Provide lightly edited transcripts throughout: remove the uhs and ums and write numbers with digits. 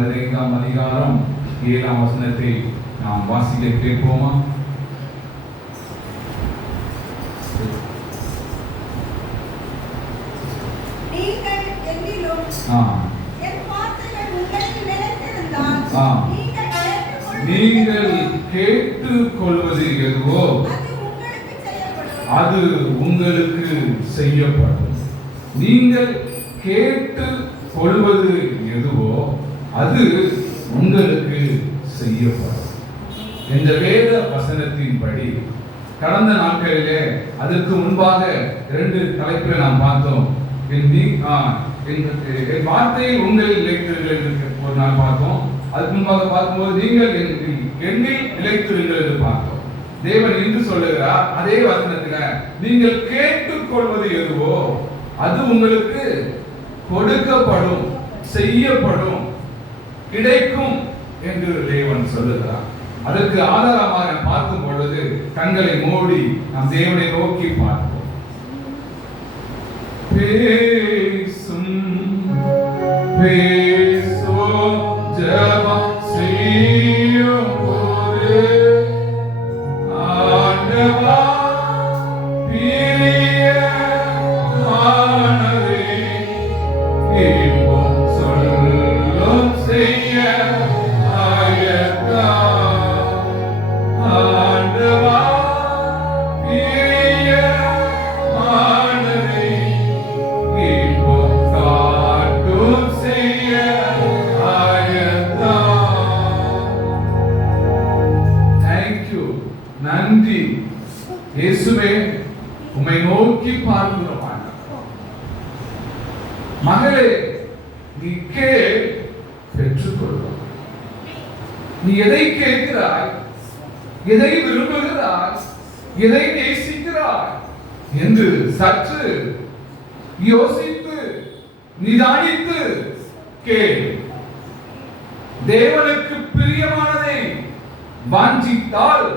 15ஆம் அதிகாரம் 7ஆம் வசனத்தை நாம் வாசிக்க கேட்போமா? நீங்கள் கேட்டுக் கொள்வது எதுவோ அது உங்களுக்கு செய்யப்படும். நீங்கள் கேட்டுக் கொள்வது எதுவோ அது உங்களுக்கு செய்யப்படும். இந்த வேத வசனத்தின்படி கடந்த நாட்களிலே அதற்கு முன்பாக 2 தலைப்புகளை நாம் பார்த்தோம். என் வார்த்தையை உங்களில் நிலைத்திருங்கள் என்று ஒரு நாள் பார்த்தோம். அதுக்கு முன்பாக பார்க்கும்போது நீங்கள் என்னில் நிலைத்திருங்கள் என்று பார்த்தோம். தேவன் என்று சொல்லுகிறார் அதே வசனத்துல, நீங்கள் கேட்டுக்கொள்வது எதுவோ அது உங்களுக்கு கொடுக்கப்படும், செய்யப்படும், கிடைக்கும் என்று தேவன் சொல்லுகிறார். அதற்கு ஆதாரமாக பார்க்கும் பொழுது கண்களை மூடி நாம் தேவனை நோக்கி பார்ப்போம். பேசும் பேசும் ஜெபம் செய்யும் போது ஆண்டவா பிரியமானவரே இப்போம் சொல்லும் செய்ய ஆயத்தா. ஆண்டவா பிரியமானவரே இப்போம் காட்டும் செய்ய ஆயத்தா. தேங்க்யூ, நன்றி இயேசுவே, உம்மை நோக்கி பார்க்கிறோம். மகளே, நீ பெற்றுக்கொள்வாய். நீ எதை கேட்கிறாய், எதை விரும்புகிறாய், எதை நேசிக்கிறாய் என்று சற்று யோசித்து நிதானித்து கேள். தேவனுக்கு பிரியமானதை வாஞ்சித்தால்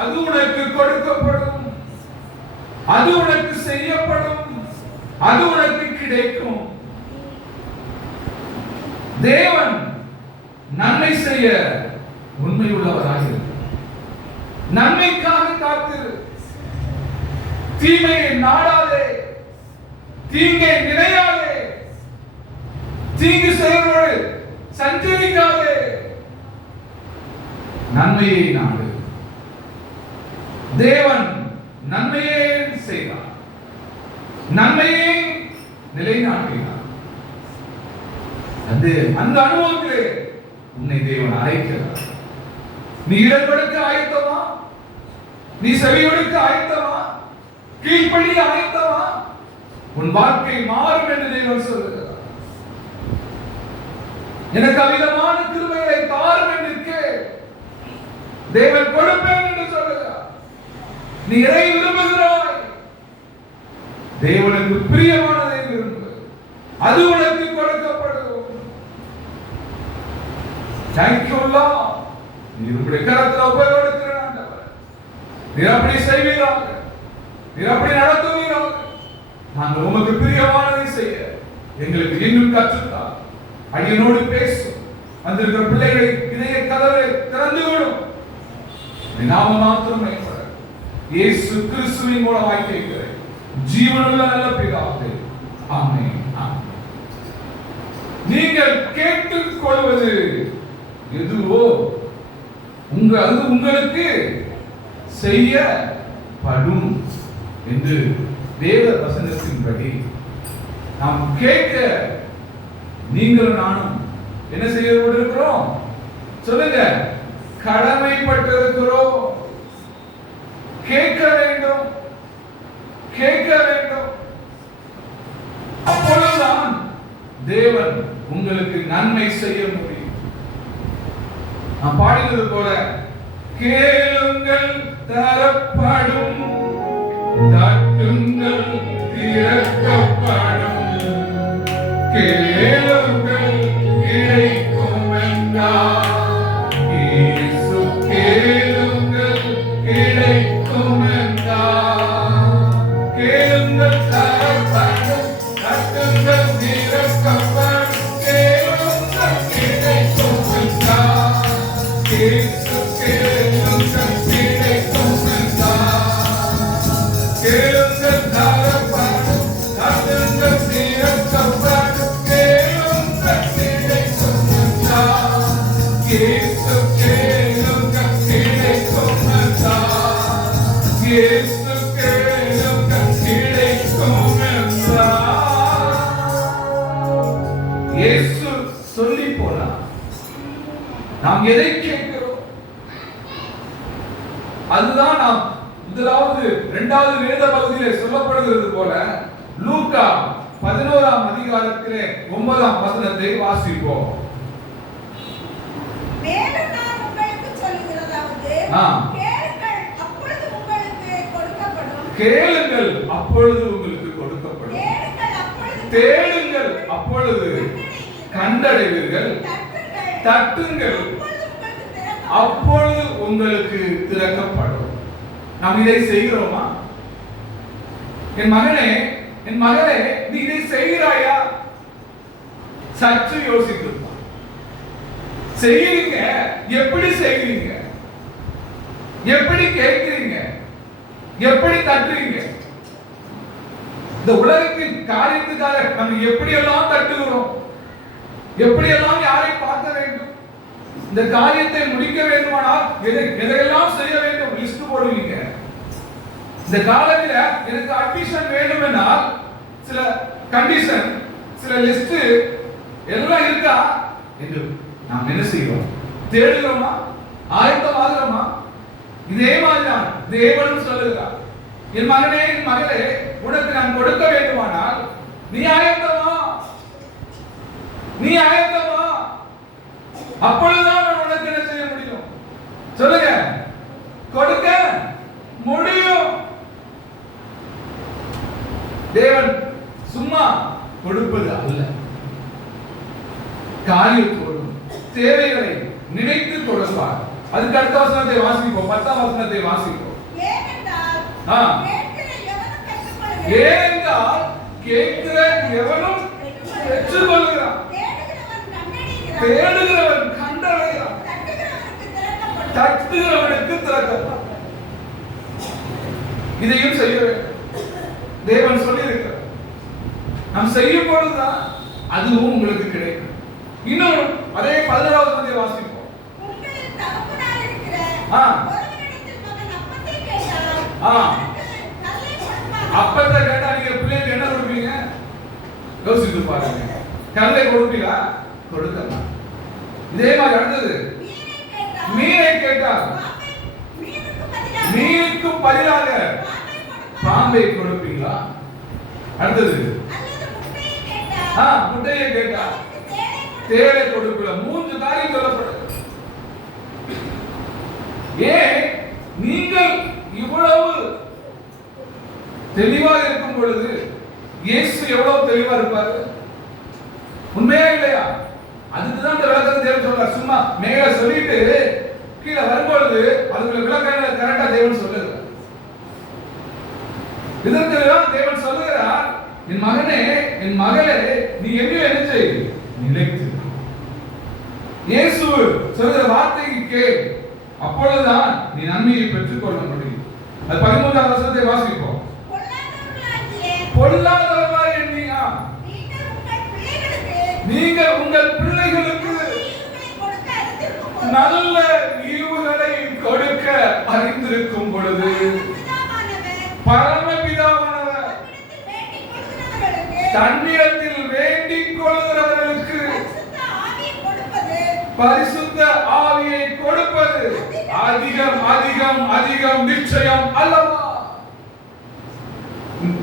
அது உனக்கு கொடுக்கப்படும், அது உனக்கு செய்யப்படும், அது உனக்கு கிடைக்கும். தேவன் நன்மை செய்ய உண்மையுள்ளவராக இருக்கிறார். நன்மைக்காக காத்திரு. தீமையை நாடாதே, தீங்கை நினையாதே, தீங்கு செயலோடு சஞ்சரிக்காதே. நன்மையை நாடு. தேவன் நன்மையே செய்வார், நன்மையை நிலைநாட்டினார். அந்த அனுபவத்திலே உன்னை தேவன் அழைக்கிறார். நீ இடம் கொடுக்க ஆயத்தமா? நீ செவி கொடுக்க ஆயத்தமா? கீழ்ப்படிய ஆயத்தமா? உன் வாழ்க்கை மாறும் என்று தேவன் சொல்லுகிறார். எனக்கு அவிதமான கிருபையை தாரும் என்று கேள். தேவன் கொடுப்பேன் என்று சொல்லுகிறார். நீ எதை விரும்புகிறாய்? தேவனுக்கு பிரியமானதை விரும்பு, அது உனக்கு கொடுக்கப்படும். Thank you Lord. நீர் உம்முடைய கரத்தில் ஒப்புக்கொடுக்கிறேன் ஆண்டவரே. நீர் அப்படி செய்வீராக, நீர் அப்படி நடத்துவீராக. நாங்கள் உமக்கு பிரியமானதை செய்ய எங்களுக்கு இன்னும் கற்றுத்தார். அடியனோடு பேசும். வந்திருக்கிற பிள்ளைகளை இதய கதவை திறந்து விடும். நாம மாத்திரம் மேம்பட இயேசு கிறிஸ்துவின் மூலமாய் கேட்கிறேன் ஜீவனுள்ள நல்ல பிதாவே, ஆமென். நீங்கள் கேட்டுக் கொள்வது எதுவோ அது உங்களுக்கு செய்யப்படும் என்று வேத வசனத்தின்படி நாம் கேட்க நீங்களும் நானும் என்ன செய்ய கொண்டிருக்கிறோம்? சொல்லுங்க, கடமைப்பட்டிருக்கிறோம். கேட்க வேண்டும், கேட்க வேண்டும். அப்பொழுதுதான் தேவன் உங்களுக்கு நன்மை செய்ய முடியும். நான் பாடினது போல, கேளுங்கள் தரப்படும், தட்டுங்கள் திறக்கப்படும், கேளுங்கள் கிடைக்கும் என்றார். இயேசு கேளுங்கள் கிடைக்கும் என்றார். கேளுங்கள் தரப்படும், தட்டுங்கள் திறக்கப்படும், கேளுங்கள் கிடைக்கும். சொல்லி போனா நாம் எதை கேட்கிறோம் அதுதான் நாம் முதலாவது இரண்டாவது வேத பகுதியிலே சொல்லப்படுகிறது போல லூக்கா 11ஆம் அதிகாரத்திலே 9ஆம் வசனத்தை வாசிப்போம். மேலும் நான் உங்களுக்கு சொல்லுகிறதாவது கேளுங்கள் அப்பொழுது உங்களுக்கு கொடுக்கப்படும் தேடுங்கள் அப்பொழுது கண்டடைவீர்கள் தட்டுங்கள் அப்பொழுது உங்களுக்கு திறக்கப்படும். நாம் இதை செய்கிறோமா? என் மகனே என் மகளே நீ இதை செய்கிறாயா? சற்று யோசிக்கிறோம். செய்கிறீங்க, எப்படி செய்கிறீங்க? எப்படி கேட்கிறீங்க? எப்படி தட்டுறீங்க? இந்த உலகத்தின் காரியத்துக்காக நம்ம எப்படியெல்லாம் தட்டுகிறோம்? எப்படியெல்லாம் யாரை பார்க்க வேண்டும்? இந்த காரியத்தை முடிக்க வேண்டுமானால் எதையெல்லாம் செய்ய வேண்டும் லிஸ்ட் போடுவீங்க. இந்த காலத்துல எனக்கு அட்மிஷன் வேண்டும் என்றால் சில கண்டிஷன், சில லிஸ்ட் எல்லாம் இருக்கா என்று நாம் என்ன செய்வோம்? தேடுகிறோமா? ஆயத்தமாகிறோமா? இதே மாதிரிதான் தேவனும் சொல்லுகிறார், என் மகனே என் மகளே உனக்கு நான் கொடுக்க வேண்டுமானால் நீ ஆயத்தமா? நீ ஆயத்தமா? அப்பொழுதுதான் நான் உனக்கு என்ன செய்ய முடியும்? சொல்லுங்க. கொடுக்க முடியும். தேவன் சும்மா கொடுப்பது அல்ல, காரியத்தோடும் தேவைகளை நினைத்து கொடுப்பார். அதுக்கு அடுத்த வசனத்தை வாசிப்போம். 10ஆம் வசனத்தை வாசிப்போம். ஏனென்றால் கேட்கிற எவனும் பெற்றுக்கொள்கிறான், தேடுகிறவன் கண்டடைகிறான், தட்டுகிறவனுக்கு திறக்கப்படும். இதையும் செய்ய வேண்டும். தேவன் சொல்லியிருக்கிறார். நாம் செய்யும் பொழுதுதான் அதுவும் உங்களுக்கு கிடைக்கும். இன்னும் அதே 11ஆவது வசனத்தை வாசிப்போம். அப்பத்தை கேட்டா நீங்க பிள்ளைக்கு என்ன கொடுப்பீங்க? யோசித்து பாருங்க. கல்லை கொடுப்பீங்களா? கொடுக்கலாம். இதே மாதிரி அடுத்தது மீனை கேட்டால் மீனுக்கு பதிலாக பாம்பை கொடுப்பீங்களா? அடுத்தது முட்டையை கேட்டா தேளை கொடுப்பீங்களா? 3 காரியம் சொல்லப்படுது. ஏன் நீங்கள் இவ்வளவு தெளிவாக இருக்கும் பொழுது இயேசு எவ்வளவு தெளிவா இருப்பாரு? உண்மையா இல்லையா? அதுக்குதான் இந்த விளக்கத்தை தேவன் சொல்றார். சும்மா மேல சொல்லிட்டு கீழே வரும்பொழுது அதுக்குள்ள விளக்கங்களை கரெக்டா தேவன் சொல்லுகிறார். இதற்குதான் தேவன் சொல்லுகிறார், என் மகனே என் மகளே நீ எங்கே என்ன செய்? நிலைத்து. இயேசு சொல்கிற வார்த்தைக்கு கேள், அப்பொழுதுதான் நீ நன்மையை பெற்றுக் கொள்ள முடியும். அது 13ஆம் வசனத்தை வாசிப்போம். பொல்லாதவர்களாய் எண்ணியா நீங்கள் உங்கள் பிள்ளைகளுக்கு நல்ல ஈவுகளை கொடுக்க அறிந்திருக்கும் பொழுது பரமபிதாவானவர் தன்னிடத்தில் வேண்டிக் கொள்கிறவர்களுக்கு பரிசுத்த ஆவியை கொடுப்பது அதிகம் அதிகம் அதிகம் நிச்சயம் அல்லவா?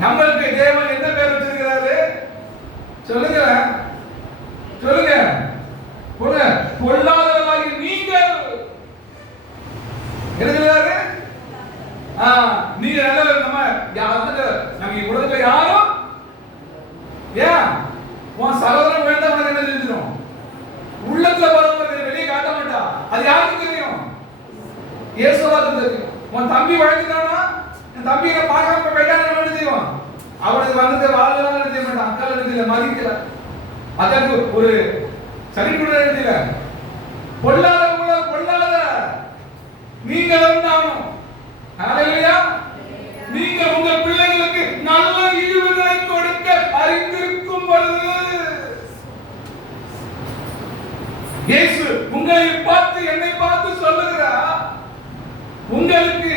நம்மளுக்கு தேவன் என்ன பேர் வச்சிருக்கிறாரு? சொல்லுங்க சொல்லுங்க. பொல்லாதவர்களாகி நீங்கள் இருக்கிறாரு. நீங்க நல்ல நம்ம உலகத்துல யாரும் ஏன் உன் சகோதரன் வேண்டாம் என்ன செஞ்சிடும்? உள்ளத்துல வரவங்க வெளியே காட்ட மாட்டா. அது யாருக்கு தெரியும்? இயேசுவுக்கு தெரியும். உன் தம்பி வழங்கினானா, என் தம்பி என்ன பார்க்காம போயிட்டான்னு என்ன செய்வான்? அவனுக்கு வந்து வாழ்லாம் என்ன செய்ய மாட்டான். அக்கால் எழுதில மதிக்கல, அதற்கு ஒரு சரிக்குள்ள எழுதில பொல்லாத இயேசு உங்களை பார்த்து என்னை பார்த்து சொல்லுகிறார், உங்களுக்கு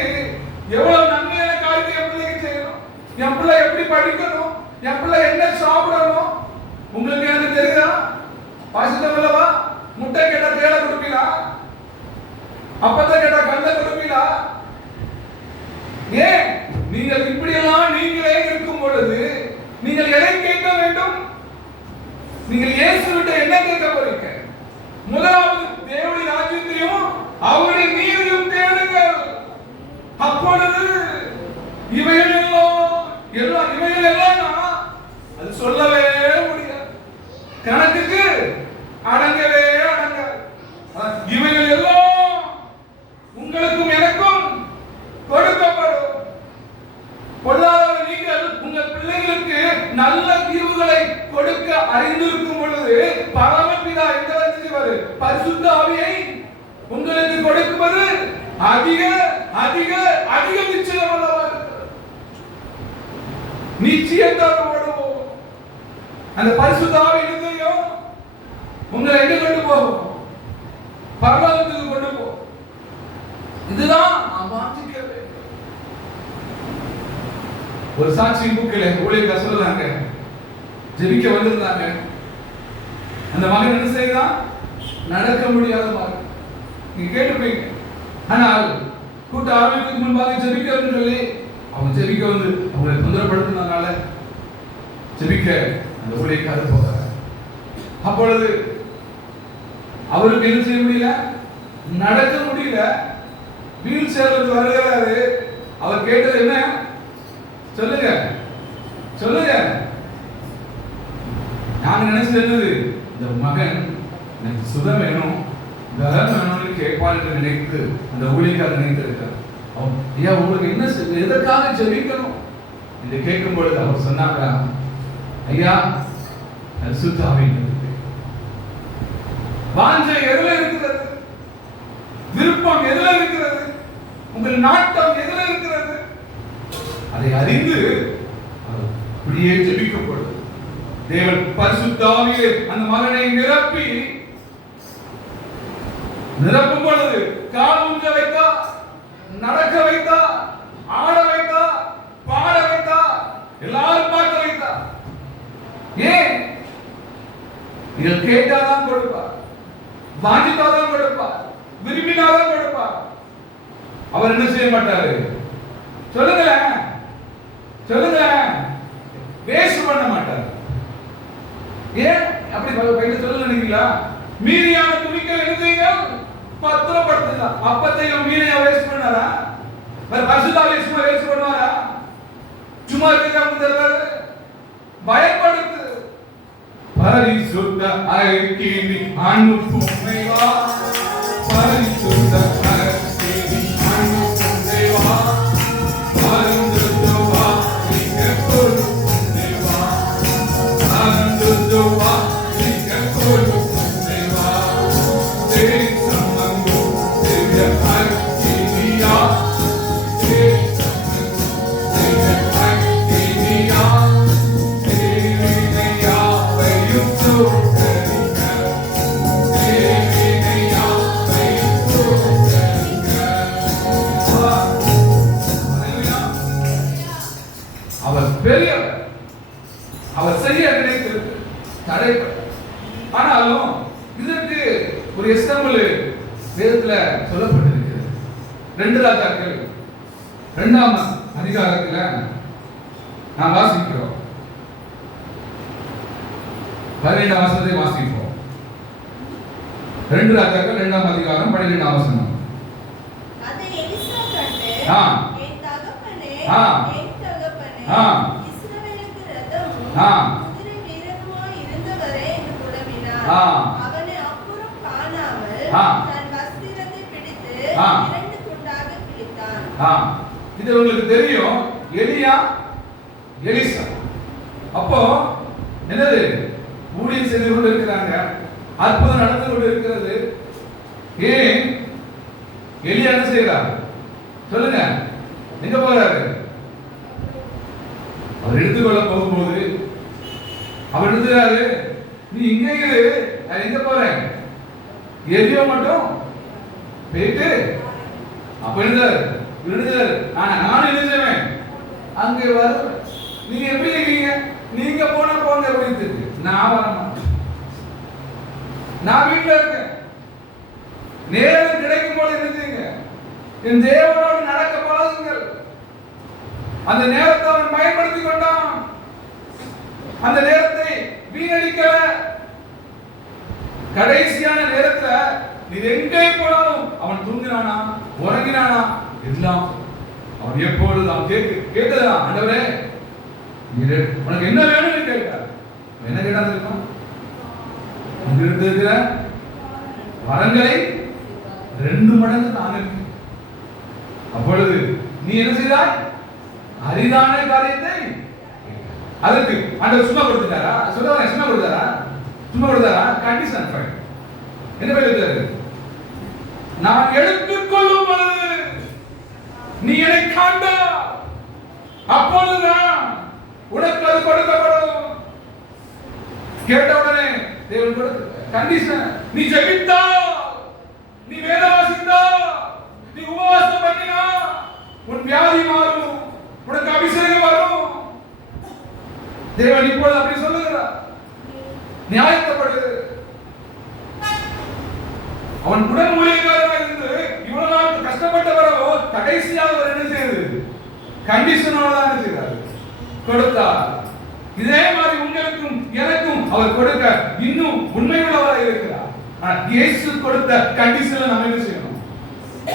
எவ்வளவு நன்மையான காரியத்தை என் பிள்ளைக்கு செய்யணும், என் பிள்ளை எப்படி படிக்கணும், என் பிள்ளை என்ன சாப்பிடணும், உங்களுக்கு எனக்கு தெரியுதா? பசித்தவளவா முட்டை கேட்டா தேலை கொடுப்பீங்களா? அப்பத்தை கேட்டா கல்லை கொடுப்பீங்களா? ஏன் நீங்கள் இப்படியெல்லாம் நீங்களே இருக்கும் பொழுது நீங்கள் எதை கேட்க வேண்டும்? நீங்கள் இயேசுவிட்ட என்ன கேட்க போறீங்க? முதலாவது தேவனுடைய ராஜ்யத்தையும் அவருடைய நீதியையும் தேடுங்கள். அப்பொழுது இவைகள் எல்லாம் அது சொல்லவே முடியாது, கணக்குக்கு அடங்கவே அடங்காது. இவைகள் எல்லாம் உங்களுக்கும் எனக்கும் கொடுக்கப்படும். பொல்லாத நீங்கள் உங்கள் பிள்ளைகளுக்கு நல்ல தீர்வுகளை கொடுக்க அறிந்திருக்கும் பொழுது பரமபிதா எந்த செய்வாரு? பரிசுத்த ஆவியை உங்களுக்கு கொடுக்குவது அதிக அதிக அதிக நிச்சயம் அல்லவா? நிச்சயத்தோடு ஓடுவோம். அந்த பரிசுத்த ஆவி இருந்தையும் உங்களை எங்க கொண்டு போகும்? பரலோகத்துக்கு கொண்டு போகும். இதுதான் நாம் வாஞ்சிக்க வேண்டும். ஒரு சாட்சி புக்கில் ஊழியர்கள் சொல்றாங்க, ஜெபிக்க வந்திருந்தாங்க. அந்த மகன் என்ன செய்தான்? நடக்க முடியாத மகன். நீங்க கேட்டுப்பீங்க. ஆனால் கூட்ட ஆரம்பிக்கிறதுக்கு முன்பாக ஜெபிக்க சொல்லி அவங்க ஜெபிக்க வந்து அவங்களை தொந்தரப்படுத்தினால ஜெபிக்க அந்த ஊழியக்காரர் போகிறார். அப்பொழுது அவருக்கு என்ன செய்ய முடியல, நடக்க முடியல, வீல் சேர்ல வருகிறாரு. அவர் கேட்டது என்ன? சொல்லுங்க சொல்லுங்க. நாங்க நினைச்சது என்னது? இந்த மகன் எனக்கு சுதம் வேணும், பலம் வேணும்னு கேட்பான் என்று நினைத்து அந்த ஊழியக்காரர் நினைத்திருக்கார். ஐயா உங்களுக்கு என்ன எதற்காக ஜெபிக்கணும் என்று கேட்கும் பொழுது அவர் சொன்னாங்க, ஐயா பரிசுத்த வாஞ்சை எதுல இருக்கிறது? விருப்பம் எதுல இருக்கிறது? உங்கள் நாட்டம் எதுல இருக்கிறது? அதை அறிந்து அப்படியே ஜெபிக்கப்படும். தேவன் பரிசுத்த ஆவியை அந்த மகனை நிரப்பும் பொழுது கால் ஊன்ற வைத்தா, நடக்க வைத்தா, ஆட வைத்தா, பாட வைத்தா, எல்லாரும் பார்க்க வைத்தா. ஏன்? நீங்கள் கேட்டாதான் கொடுப்பார், வாங்கிட்டாதான் கொடுப்பார், விரும்பினாதான் கொடுப்பார். அவர் என்ன செய்ய மாட்டாரு? சொல்லுங்க சொல்லுங்க, வேஸ்ட் பண்ண மாட்டார். ஏன் அப்படி பையில சொல்ல நினைக்கிறீங்களா? மீதியான துணிக்கள் என்ன செய்யுங்க? பத்திரப்படுத்துங்க. அப்பத்தையும் மீனையா வேஸ்ட் பண்ணாரா? வேற பரிசுத்த ஆவியை சும்மா வேஸ்ட் பண்ணுவாரா? சும்மா இருக்காம பயப்படுத்து. பரிசுத்த அக்கினி அனுப்பும் தேவா, பரிசுத்த அக்கினி அனுப்பும் தேவா, பரிசுத்தவா நீங்க கொடுக்கும் தேவா, பரிசுத்தவா நீங்க கொடுக்கும் தேவா, தேசமங்கு திவ்ய அக்கினியா, தேசமங்கு திவ்ய அக்கினியா, தேவினையாவையும் தூக்கரிக்க, தேவினையாவையும் தூக்கரிக்க. அவர் பெரியவர், அவர் செய்ய நினைத்தது தடைப்பட்ட. ஆனாலும் இதற்கு ஒரு எக்ஸாம்பிள் வேதத்துல சொல்லப்பட்டிருக்கிறது. 2 ராஜாக்கள் 2ஆம் அதிகாரத்துல நாம் வாசிக்கிறோம். 12ஆம் வசனத்தை வாசிப்போம். 2 ராஜாக்கள் 2ஆம் அதிகாரம் 12ஆம் வசனம். அதை எலிசா கண்டு, என் தகப்பனே, என் தகப்பனே, இஸ்ரவேலுக்கு ரதமும் குதிரை வீரருமாய் இருந்தவரே என்று புலம்பினார். அவனை அப்புறம் காணாமல் தன் வஸ்திரத்தை பிடித்து 2 துண்டாக கிழித்தான். இது உங்களுக்கு தெரியும். எலியா, எலிசா. அப்போ என்னது? ஊழியம் செய்து கொண்டு இருக்கிறாங்க, அற்புதம் நடந்து கொண்டு இருக்கிறது. ஏன் எலியா என்ன செய்யறாரு? சொல்லுங்க, எங்க போறாரு? அவர் எடுத்துக்கொள்ள போகும்போது அவர் எழுதுறாரு, நீ இங்க இரு, நான் எங்க போறேன்? எரியோ மட்டும் போயிட்டு அப்ப எழுந்தார் விடுதல். நான் எழுதுவேன் அங்கே வர. நீங்க எப்படி இருக்கீங்க? நீங்க போன போங்க அப்படின்னு. நான் வர மாட்டேன். நான் வீட்டுல இருக்கேன். நேரம் கிடைக்கும் போது என்ன செய்யுங்க? என் தேவனோடு நடக்க பழகுங்கள். அந்த நேரத்தை அவன் பயன்படுத்தி கொண்டான். அந்த நேரத்தை வீணடிக்கல. கடைசியான நேரத்துல நீ எங்கே போனாலும் அவன் தூங்கினானா உறங்கினானா எல்லாம் அவன் எப்பொழுது அவன் கேட்டதா, ஆண்டவரே உனக்கு என்ன வேணும்னு கேட்டார். என்ன கேட்டா இருக்கும்? உங்களுக்கு இருக்கிற வரங்களை 2 மடங்கு நான் இருக்கு. அப்பொழுது நீ என்ன செய்தாய்? அரிதான காரியத்தை. அதுக்கு ஆண்டவர் சும்மா கொடுத்தாரா? சொல்லுவாங்க சும்மா கொடுத்தாரா? சும்மா கொடுத்தாரா? Condition fine. என்ன பேரு? நான் எடுத்துக்கொள்ளும் பொழுது நீ என்னை காண்பா, அப்பொழுதுதான் உனக்கு அது கொடுக்கப்படும். கேட்ட உடனே தேவன் கொடுத்த கண்டிஷன், நீ ஜெபித்தா, நீ வேத வாசித்தா, நீ உபவாசம் பண்ணினா உன் வியாதி மாறும், உனக்கு அபிஷேகம் வரும். தேவன் இப்பொழுது அப்படி சொல்லுகிறார். நியாயத்தப்படு. அவன் உடன் ஊழியக்காரனாக இருந்து இவ்வளவு நாள் கஷ்டப்பட்டவரோ கடைசியாக அவர் என்ன செய்யுது? கண்டிஷனோட தான் செய்தார், கொடுத்தார். இதே மாதிரி உங்களுக்கும் எனக்கும் அவர் கொடுக்க இன்னும் உண்மை உள்ளவராக இருக்கிறார். இயேசு கொடுத்த கண்டிஷன்ல நம்ம என்ன செய்யணும்?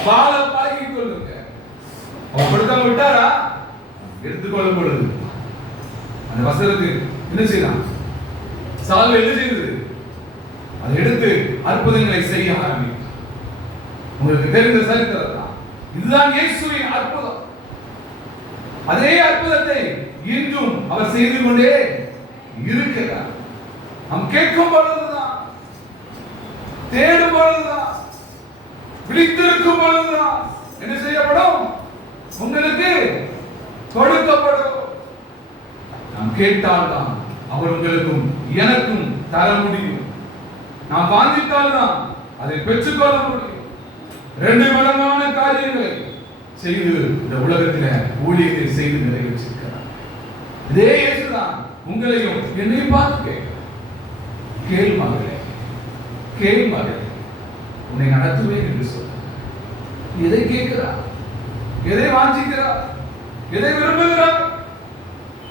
வாழ பழகிக் கொள்ளுங்க. அவர் கொடுத்தவங்க விட்டாரா? எடுத்துக்கொள்ளும் பொழுது அந்த வசனத்துக்கு என்ன செய்யலாம்? சால்வை என்ன செய்யுது? அதை எடுத்து அற்புதங்களை செய்ய ஆரம்பிக்கும். உங்களுக்கு தெரிந்த சரித்திரம் தான். இதுதான் இயேசுவின் அற்புதம். அதே அற்புதத்தை இன்றும் அவர் செய்து கொண்டே இருக்கிறார். நாம் கேட்கும் பொழுதுதான், தேடும் பொழுதுதான், விழித்திருக்கும் பொழுதுதான் என்ன செய்யப்படும்? உங்களுக்கு கொடுக்கப்படும். நாம் கேட்டால்தான் அவர் உங்களுக்கும் எனக்கும் தர முடியும். நாம் வாஞ்சித்தால்தான் அதை பெற்றுக்கொள்ள முடியும். 2 மடங்கான காரியங்களை செய்து இந்த உலகத்தில் ஊழியத்தை செய்து நிறைவேற்றிருக்கிறார். இதே இயேசுதான் உங்களையும் என்னையும் பார்த்து கேட்கிறார். கேள் மகளே, கேள் மகளே, உன்னை நடத்துவேன் என்று சொல்றார். எதை கேட்கிறார்? எதை வாஞ்சிக்கிறார்? எதை விரும்புகிறார்?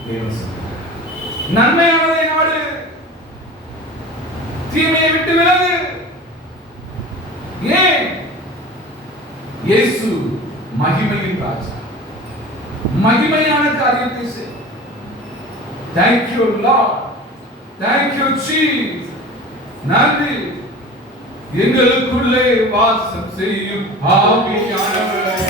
தேவன் சொல்றார், நன்மையானதை நாடு, தீமையை விட்டு விலகு. ஏன்? இயேசு மகிமையின் ராஜா. மகிமையான காரியத்தை செய். Thank you Lord. Thank you Jesus. நன்றி. எங்களுக்குள்ளே வாசம் செய்யும் ஆவியானவரே,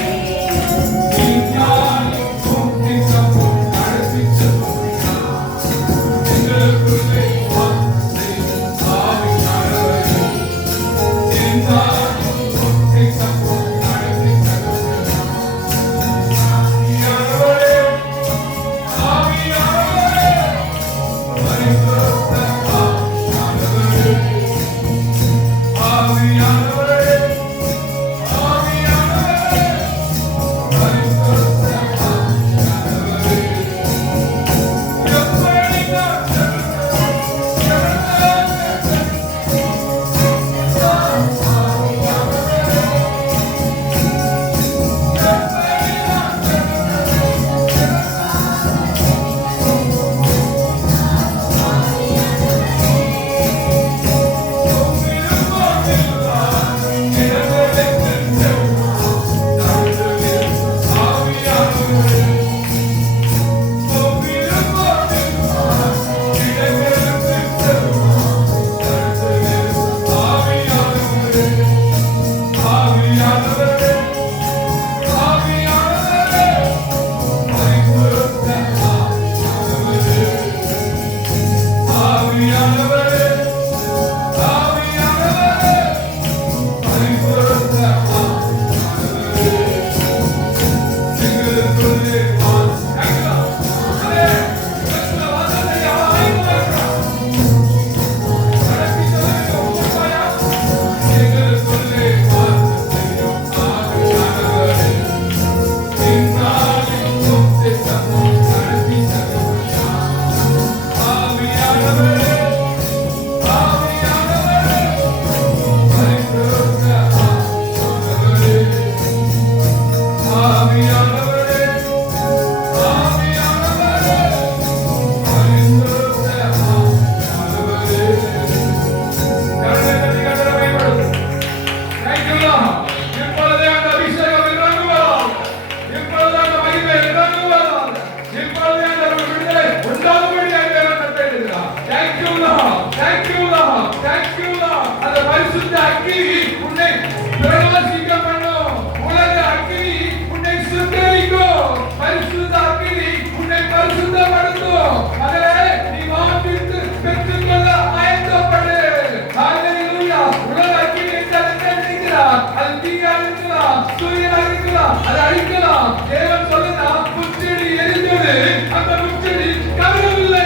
அதை அழிக்கலாம். தேவன் சொல்லுதா முச்செடி எரிந்தது, அந்த முச்செடி கருகவில்லை.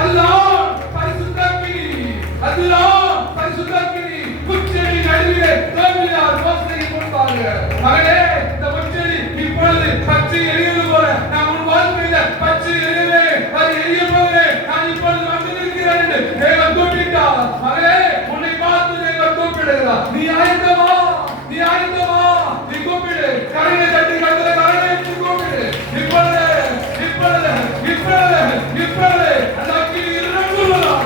அதுதான் பரிசுத்தாக்கினி, அதுதான் பரிசுத்தாக்கினி. முச்செடி நடுவிலே தோன்றினார் மோசேக்கு முன்பாக. மகனே, இந்த முச்செடி இப்பொழுது பச்சை எரிவது போல நான் உன் வாழ்க்கையில பச்சை எரியவே, அது எரிய போதே நான் இப்பொழுது வந்து நிற்கிறேன் என்று தேவன் கூப்பிட்டார். மகனே, உன்னை பார்த்து தேவன் கூப்பிடுகிறார். நீ ஆயத்தமா? நீ ஆயத்தமா? நீ கூப்பிடு. கரங்களை தட்டி கருத்துல கரங்களை எடுத்து கூப்பிடு. இப்பொழுது இப்பொழுது இப்பொழுது இப்பொழுது அந்த அக்கினி இறங்குவதால்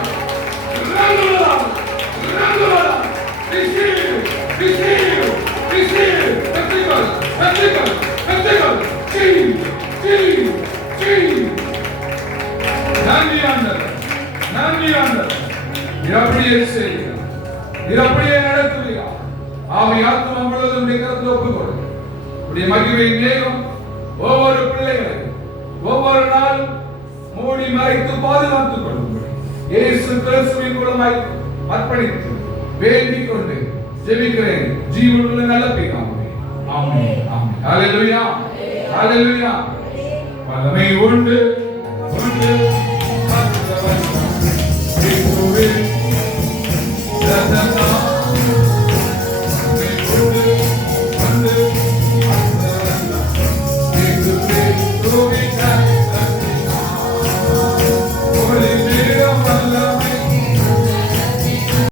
இறங்குவதால் இறங்குவதால் receive receive receive vertical vertical vertical change change change நன்றி ஆண்டவரே, நன்றி ஆண்டவரே. அப்படியே செய்யுங்க, அப்படியே நடத்துவீங்க. ஆமை ஆத்மா முழுவதும் கருத்தில் ஒப்புக்கொடு. உடைய மகிமையின் மேகம் ஒவ்வொரு பிள்ளைகளையும் ஒவ்வொரு நாளும் மூடி மறைத்து பாதுகாத்துக் கொள்ளுங்கள். இயேசு கிறிஸ்துவின் மூலமாய் அர்ப்பணித்து வேண்டிக் கொண்டு ஜெபிக்கிறேன் ஜீவனுள்ள நல்ல பிதாவே. ஆமென் ஆமென். ஹalleluya ஹalleluya. வல்லமை உண்டு உண்டு.